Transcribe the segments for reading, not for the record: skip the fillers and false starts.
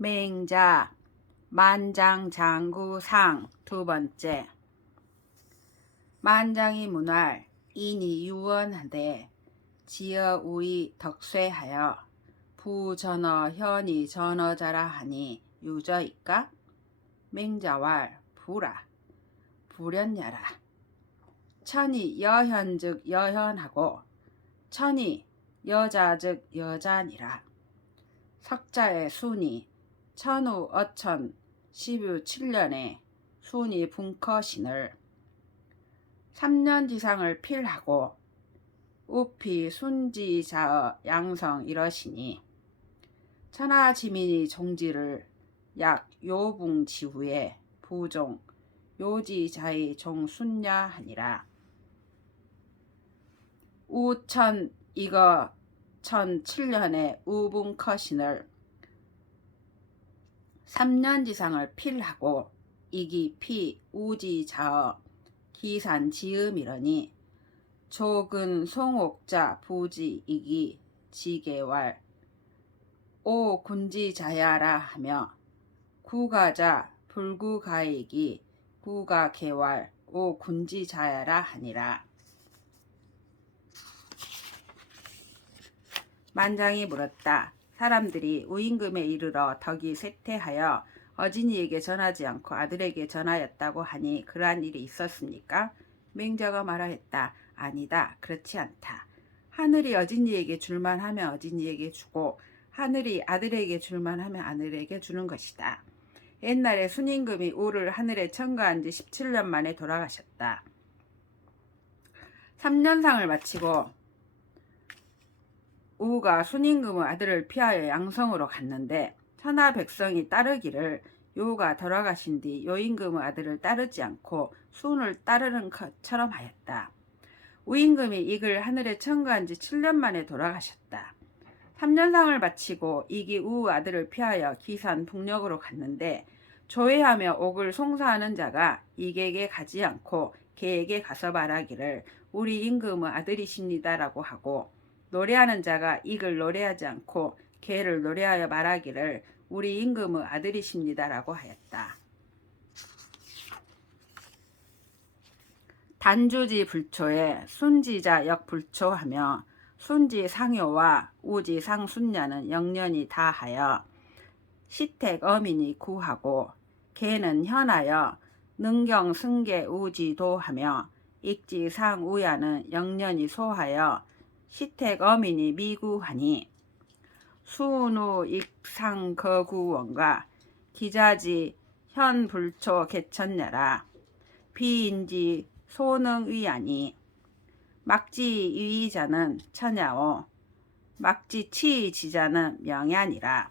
맹자 만장장구상 두 번째. 만장이 문활 인이 유언하되 지어우이 덕쇠하여 부전어 현이 전어자라 하니 유저이까? 맹자왈 부라 부련야라. 천이 여현즉 여현하고 천이 여자즉 여자니라. 석자의 순이 천우 어천 12유7년에 순이 분커신을 3년 지상을 필하고 우피 순지자어 양성 이러시니 천하지민이 종지를 약 요붕 지후에 부종 요지자의 종순야 하니라. 우천 이거 1007년에 우분커신을 3년 지상을 필하고 이기 피 우지자어 기산 지음이러니 조근 송옥자 부지 이기 지계왈 오 군지자야라 하며 구가자 불구가이기 구가계왈 오 군지자야라 하니라. 만장이 물었다. 사람들이 우임금에 이르러 덕이 쇠퇴하여 어진이에게 전하지 않고 아들에게 전하였다고 하니 그러한 일이 있었습니까? 맹자가 말하였다. 아니다. 그렇지 않다. 하늘이 어진이에게 줄만 하면 어진이에게 주고 하늘이 아들에게 줄만 하면 아들에게 주는 것이다. 옛날에 순임금이 우를 하늘에 천거한 지 17년 만에 돌아가셨다. 3년상을 마치고 우가 순임금의 아들을 피하여 양성으로 갔는데 천하 백성이 따르기를 요가 돌아가신 뒤 요임금의 아들을 따르지 않고 순을 따르는 것처럼 하였다. 우임금이 이글 하늘에 천거한 지 7년 만에 돌아가셨다. 3년상을 마치고 이기 우 아들을 피하여 기산 북녘으로 갔는데 조회하며 옥을 송사하는 자가 이게에게 가지 않고 걔에게 가서 말하기를 우리 임금의 아들이십니다라고 하고 노래하는 자가 이글 노래하지 않고 걔를 노래하여 말하기를 우리 임금의 아들이십니다라고 하였다. 단주지 불초에 순지자 역불초하며 순지 상효와 우지 상순야는 영년이 다하여 시택 어민이 구하고 걔는 현하여 능경 승계 우지도하며 익지 상우야는 영년이 소하여 시택 어민이 미구하니 수우 익상 거구원과 기자지 현불초 개천야라. 비인지 소능위하니 막지 위자는 천야오 막지 치지자는 명야니라.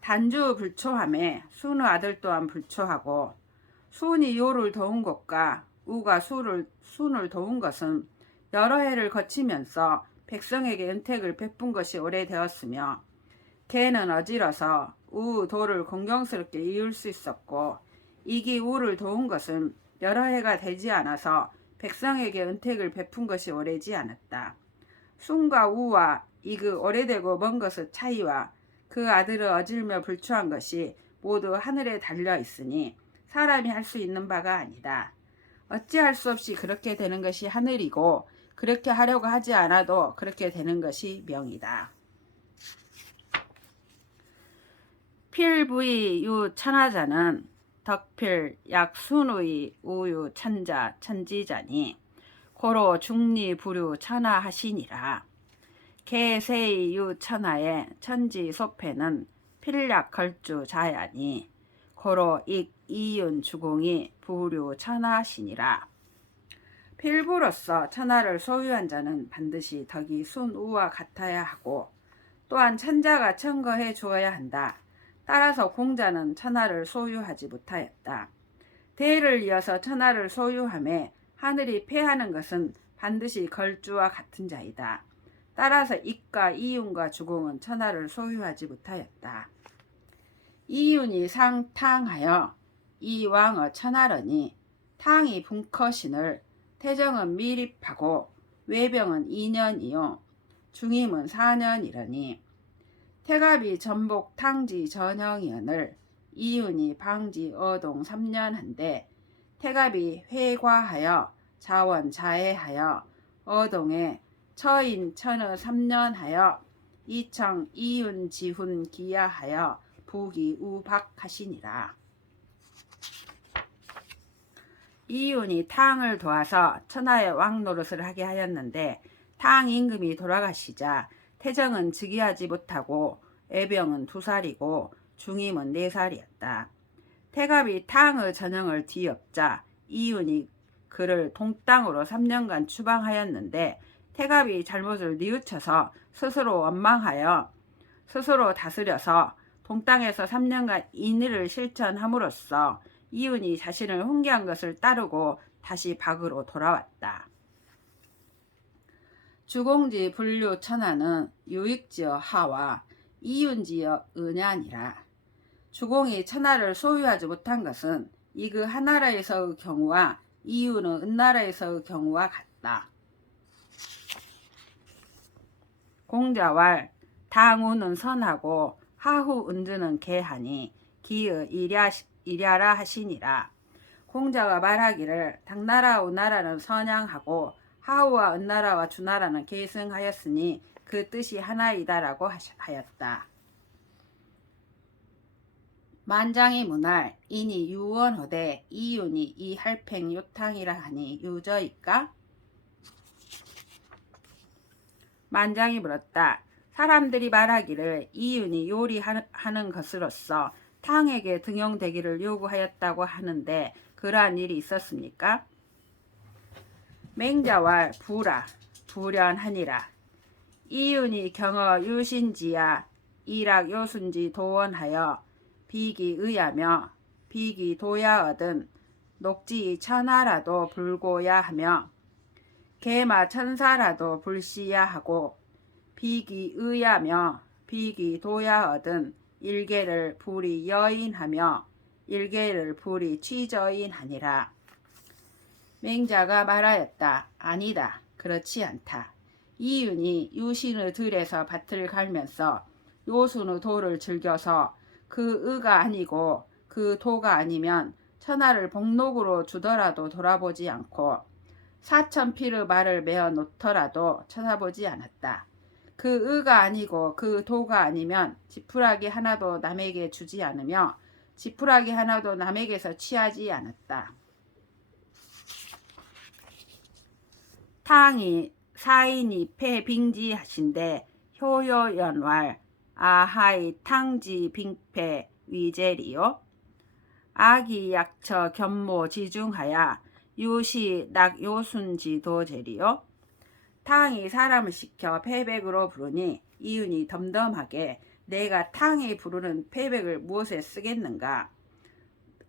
단주 불초함에 순의 아들 또한 불초하고 순이 요를 도운 것과 우가 순을 도운 것은 여러 해를 거치면서 백성에게 은택을 베푼 것이 오래되었으며 걔는 어지러서 우 도를 공경스럽게 이을 수 있었고 이기 우를 도운 것은 여러 해가 되지 않아서 백성에게 은택을 베푼 것이 오래지 않았다. 순과 우와 이그 오래되고 먼 것의 차이와 그 아들을 어질며 불초한 것이 모두 하늘에 달려 있으니 사람이 할 수 있는 바가 아니다. 어찌할 수 없이 그렇게 되는 것이 하늘이고 그렇게 하려고 하지 않아도 그렇게 되는 것이 명이다. 필부의 유 천하자는 덕필 약순의 우유 천자 천지자니 고로 중리 부류 천하하시니라. 개세의 유 천하의 천지 소패는 필약 걸주 자야니 고로 익 이윤 주공이 부류 천하시니라. 필부로서 천하를 소유한 자는 반드시 덕이 순우와 같아야 하고 또한 천자가 천거해 주어야 한다. 따라서 공자는 천하를 소유하지 못하였다. 대를 이어서 천하를 소유함에 하늘이 패하는 것은 반드시 걸주와 같은 자이다. 따라서 익과 이윤과 주공은 천하를 소유하지 못하였다. 이윤이 상탕하여 이왕어 천하러니 탕이 분커신을 태정은 미립하고 외병은 2년이요 중임은 4년이러니 태갑이 전복 탕지 전형이언을 이윤이 방지 어동 3년한데 태갑이 회과하여 자원 자해하여 어동에 처인 천의 3년하여 이청 이윤 지훈 기야하여 부기 우박하시니라. 이윤이 탕을 도와서 천하의 왕 노릇을 하게 하였는데 탕 임금이 돌아가시자 태정은 즉위하지 못하고 애병은 2살이고 중임은 4살이었다. 태갑이 탕의 전형을 뒤엎자 이윤이 그를 동땅으로 3년간 추방하였는데 태갑이 잘못을 뉘우쳐서 스스로 원망하여 스스로 다스려서 동땅에서 3년간 인의를 실천함으로써 이윤이 자신을 훈계한 것을 따르고 다시 박으로 돌아왔다. 주공지 분류 천하는 유익지어 하와 이윤지어 은야니라. 주공이 천하를 소유하지 못한 것은 이그 하나라에서의 경우와 이윤은 은나라에서의 경우와 같다. 공자왈 당우는 선하고 하후 은주는 개하니 기의 이랴라 하시니라. 공자가 말하기를 당나라 우나라는 선양하고 하우와 은나라와 주나라는 계승하였으니 그 뜻이 하나이다라고 하였다. 만장이 문할 이니 유원호대 이윤이 이할팽 요탕이라 하니 유저일까? 만장이 물었다. 사람들이 말하기를 이윤이 요리하는 것으로서 탕에게 등용되기를 요구하였다고 하는데 그러한 일이 있었습니까? 맹자왈 불연하니라. 이윤이 경어 유신지야 이락 요순지 도원하여 비기 의하며 비기 도야 얻은 녹지 천하라도 불고야 하며 개마 천사라도 불시야 하고 비기 의하며 비기 도야 얻은 일개를 불이 여인하며 일개를 불이 취저인하니라. 맹자가 말하였다. 아니다. 그렇지 않다. 이윤이 유신의 들에서 밭을 갈면서 요순의 도를 즐겨서 그 의가 아니고 그 도가 아니면 천하를 복록으로 주더라도 돌아보지 않고 4,000필의 말을 메어 놓더라도 쳐다보지 않았다. 그 의가 아니고 그 도가 아니면 지푸라기 하나도 남에게 주지 않으며 지푸라기 하나도 남에게서 취하지 않았다. 탕이 사인이 패빙지하신데 효요연왈 아하이 탕지 빙패 위제리요. 아기 약처 견모 지중하야 유시 낙 요순지 도제리요. 탕이 사람을 시켜 패백으로 부르니 이윤이 덤덤하게 내가 탕이 부르는 패백을 무엇에 쓰겠는가?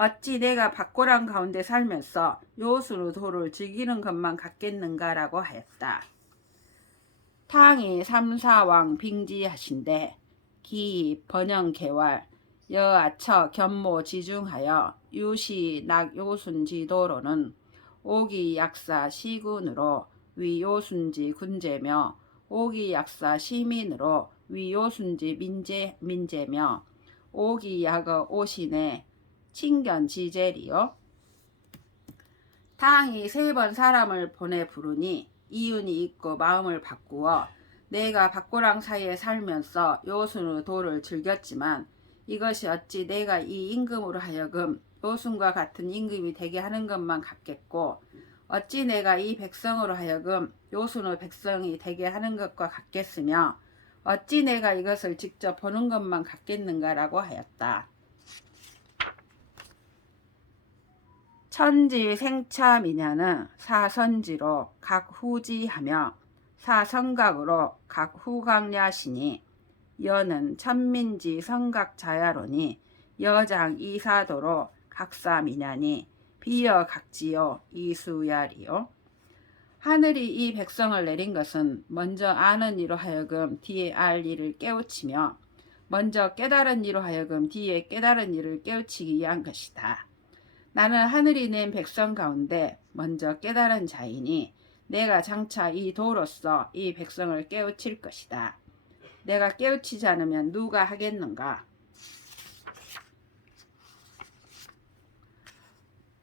어찌 내가 박고랑 가운데 살면서 요순의 도를 즐기는 것만 같겠는가라고 하였다. 탕이 삼사왕 빙지하신데 기 번영개왈 여아처 견모 지중하여 유시 낙 요순지도로는 오기 약사 시군으로 위요순지 군제며 오기 약사 시민으로 위요순지 민제며 오기 약어 오신에 친견지제리요. 탕이 3번 사람을 보내 부르니 이윤이 있고 마음을 바꾸어 내가 박고랑 사이에 살면서 요순의 도를 즐겼지만 이것이 어찌 내가 이 임금으로 하여금 요순과 같은 임금이 되게 하는 것만 같겠고 어찌 내가 이 백성으로 하여금 요순의 백성이 되게 하는 것과 같겠으며 어찌 내가 이것을 직접 보는 것만 같겠는가라고 하였다. 천지 생차 미냐는 사선지로 각 후지하며 사성각으로 각 후각야시니 여는 천민지 성각자야로니 여장 이사도로 각사 미냐니 비여 각지요 이수야리요. 하늘이 이 백성을 내린 것은 먼저 아는 이로 하여금 뒤에 알 일을 깨우치며 먼저 깨달은 이로 하여금 뒤에 깨달은 일을 깨우치기 위한 것이다. 나는 하늘이 낸 백성 가운데 먼저 깨달은 자이니 내가 장차 이 도로서 이 백성을 깨우칠 것이다. 내가 깨우치지 않으면 누가 하겠는가.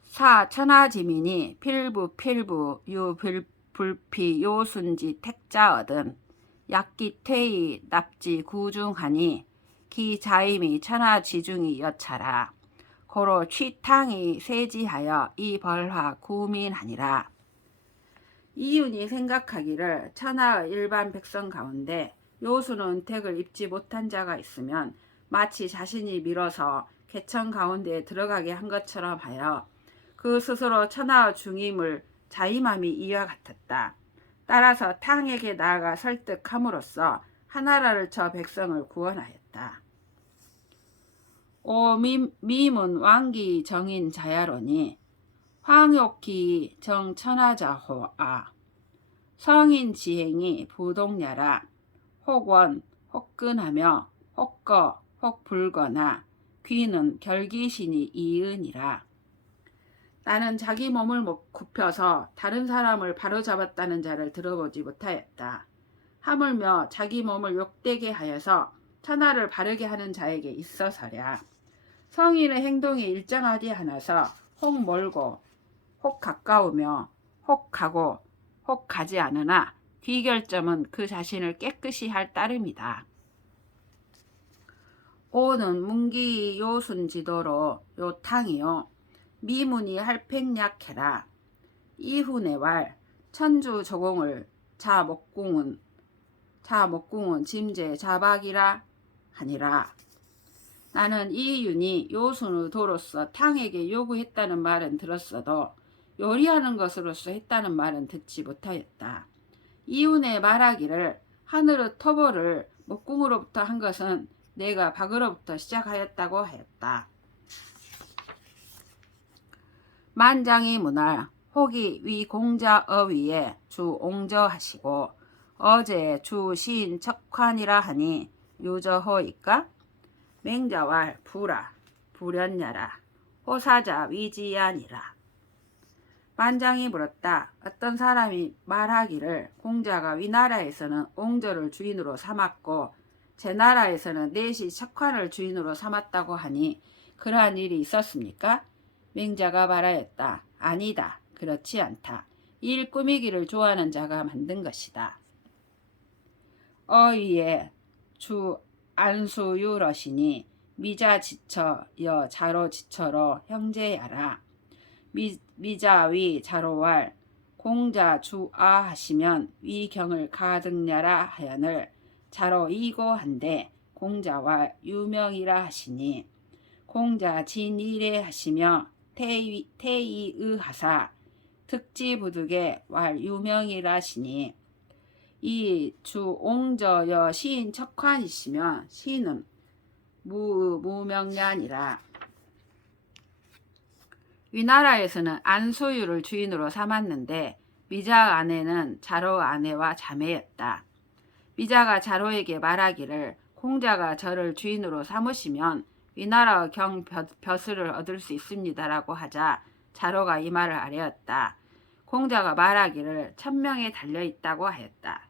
사 천하지민이 필부 불피 요순지 택자얻은 약기 퇴이 납지 구중하니 기 자임이 천하지중이 여차라. 고로 취탕이 세지하여 이 벌화 구민하니라. 이윤이 생각하기를 천하의 일반 백성 가운데 요수는 택을 입지 못한 자가 있으면 마치 자신이 밀어서 개천 가운데에 들어가게 한 것처럼 하여 그 스스로 천하의 중임을 자임함이 이와 같았다. 따라서 탕에게 나아가 설득함으로써 하나라를 쳐 백성을 구원하였다. 오 미문 왕기 정인 자야로니 황욕기 정천하자호아 성인 지행이 부동야라. 혹원 혹근하며 혹거 혹불거나 귀는 결기신이 이은이라. 나는 자기 몸을 굽혀서 다른 사람을 바로잡았다는 자를 들어보지 못하였다. 하물며 자기 몸을 욕되게 하여서 천하를 바르게 하는 자에게 있어서랴. 성인의 행동이 일정하지 않아서 혹 멀고 혹 가까우며 혹 가고 혹 가지 않으나 귀결점은 그 자신을 깨끗이 할 따름이다. 오는 문기 요순지도로 요탕이요 미문이 할팽약해라. 이후내왈 천주 조공을 자목궁은 짐제 자박이라 하니라. 나는 이윤이 요순의 도로서 탕에게 요구했다는 말은 들었어도 요리하는 것으로서 했다는 말은 듣지 못하였다. 이윤의 말하기를 하늘의 토벌을 목궁으로부터 한 것은 내가 박으로부터 시작하였다고 하였다. 만장이 문할 혹이 위 공자 어위에 주 옹저하시고 어제 주 시인 척환이라 하니 유저호이까? 맹자왈 부라 불연야라 호사자 위지야니라. 만장이 물었다. 어떤 사람이 말하기를 공자가 위나라에서는 옹저를 주인으로 삼았고 제 나라에서는 내시 척환을 주인으로 삼았다고 하니 그러한 일이 있었습니까? 맹자가 말하였다. 아니다. 그렇지 않다. 일 꾸미기를 좋아하는 자가 만든 것이다. 어위에 주 안수유러시니 미자 지처 여 자로 지처로 형제야라. 미자위 자로왈 공자 주아 하시면 위경을 가득냐라 하연을 자로 이고한데 공자와 유명이라 하시니 공자 진이래 하시며 태이의 하사 특지부득에 왈 유명이라 하시니 이 주 옹저여 시인 척환이시며 시는 무명냐니라. 위나라에서는 안소유를 주인으로 삼았는데 미자 아내는 자로 아내와 자매였다. 미자가 자로에게 말하기를 공자가 저를 주인으로 삼으시면 위나라의 벼슬을 얻을 수 있습니다라고 하자 자로가 이 말을 아뢰었다. 공자가 말하기를 천명에 달려있다고 하였다.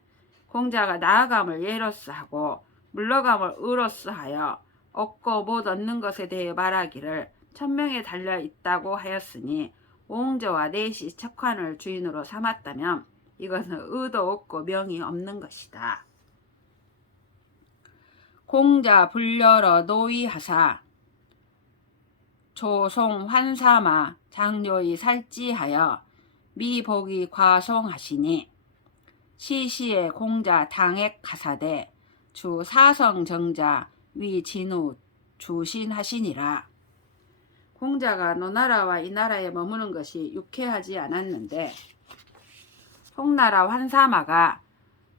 공자가 나아감을 예로서 하고 물러감을 의로서 하여 얻고 못 얻는 것에 대해 말하기를 천명에 달려있다고 하였으니 옹저와 넷이 척환을 주인으로 삼았다면 이것은 의도 없고 명이 없는 것이다. 공자 불려러 노위하사 조송 환사마 장료이 살찌하여 미복이 과송하시니 시시에 공자 당액 가사대 주 사성정자 위진우 주신하시니라. 공자가 노나라와 이 나라에 머무는 것이 유쾌하지 않았는데 송나라 환사마가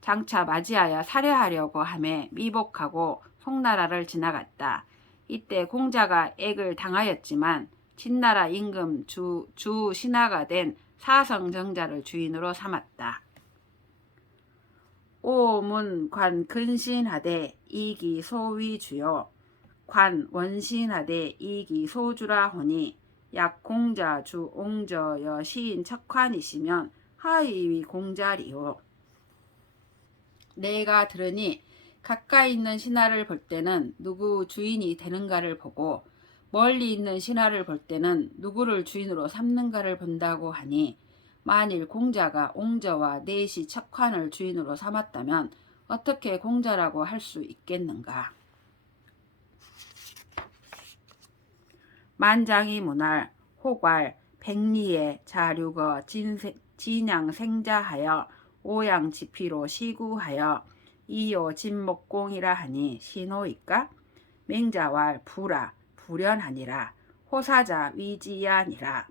장차 맞이하여 살해하려고 하매 미복하고 송나라를 지나갔다. 이때 공자가 액을 당하였지만 진나라 임금 주 신하가 된 사성정자를 주인으로 삼았다. 오문 관 근신하되 이기 소위주요 관 원신하되 이기 소주라 하니 약 공자 주 옹저 여 시인 척환이시면 하이위 공자리요. 내가 들으니 가까이 있는 신하를 볼 때는 누구 주인이 되는가를 보고 멀리 있는 신하를 볼 때는 누구를 주인으로 삼는가를 본다고 하니 만일 공자가 옹저와 넷이 척환을 주인으로 삼았다면 어떻게 공자라고 할 수 있겠는가. 만장이 문할 호괄 백리에 자류거 진양 생자하여 오양 지피로 시구하여 이요 진목공이라 하니 신호이까. 맹자왈 부라 불연하니라. 호사자 위지야니라.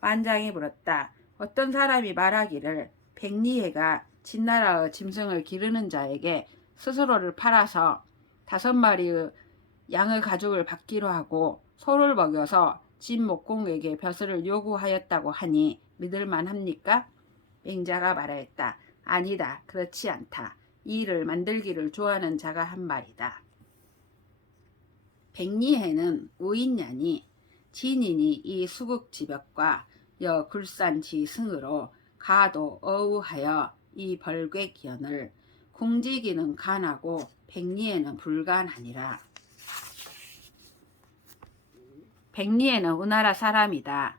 만장이 물었다. 어떤 사람이 말하기를 백리해가 진나라의 짐승을 기르는 자에게 스스로를 팔아서 5마리의 양의 가죽을 받기로 하고 소를 먹여서 진목공에게 벼슬을 요구하였다고 하니 믿을만합니까? 맹자가 말하였다. 아니다. 그렇지 않다. 이 일을 만들기를 좋아하는 자가 한 말이다. 백리해는 우인냐니 진인이 이 수국지벽과 여 굴산지 승으로 가도 어우하여 이 벌괴기연을 궁지기는 간하고 백리해는 불간하니라. 백리해는 우나라 사람이다.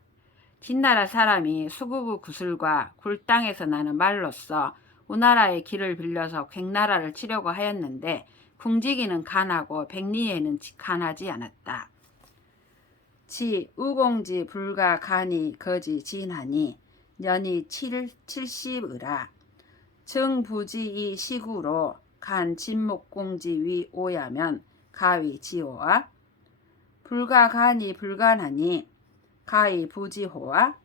진나라 사람이 수국의 구슬과 굴땅에서 나는 말로써 우나라의 길을 빌려서 괭나라를 치려고 하였는데 궁지기는 간하고 백리해는 간하지 않았다. 지 우공지 불가 간이 거지 진하니 년이 70의라. 정부지 이 시구로 간 진목공지 위 오야면 가위 지호와 불가 간이 불간하니 가위 부지호와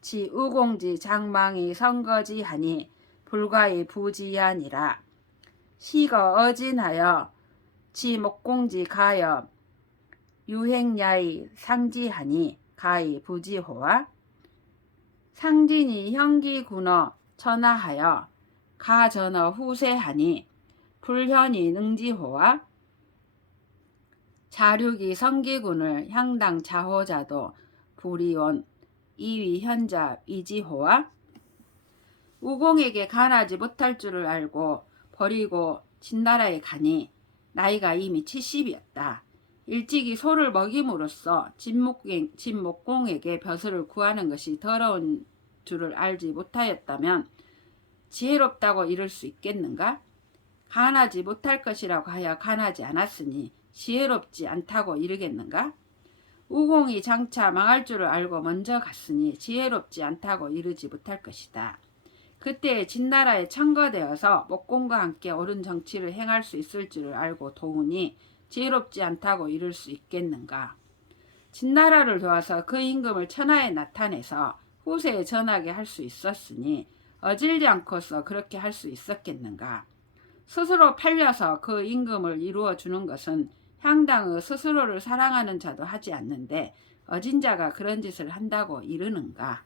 지 우공지 장망이 선거지하니 불가이 부지야니라. 시거 어진하여 지 목공지 가여 유행야이 상지하니 가히 부지호와 상진이 형기군어 천하하여 가전어 후세하니 불현이 능지호와 자륙이 성기군을 향당 자호자도 불이온 이위 현자 이지호와 우공에게 간하지 못할 줄을 알고 버리고 진나라에 가니 나이가 이미 70이었다. 일찍이 소를 먹임으로써 진목공에게 벼슬을 구하는 것이 더러운 줄을 알지 못하였다면 지혜롭다고 이를 수 있겠는가? 간하지 못할 것이라고 하여 간하지 않았으니 지혜롭지 않다고 이르겠는가? 우공이 장차 망할 줄을 알고 먼저 갔으니 지혜롭지 않다고 이르지 못할 것이다. 그때 진나라에 청거되어서 목공과 함께 옳은 정치를 행할 수 있을 줄을 알고 도우니 지혜롭지 않다고 이를 수 있겠는가. 진나라를 도와서 그 임금을 천하에 나타내서 후세에 전하게 할 수 있었으니 어질지 않고서 그렇게 할 수 있었겠는가. 스스로 팔려서 그 임금을 이루어 주는 것은 향당의 스스로를 사랑하는 자도 하지 않는데 어진 자가 그런 짓을 한다고 이르는가.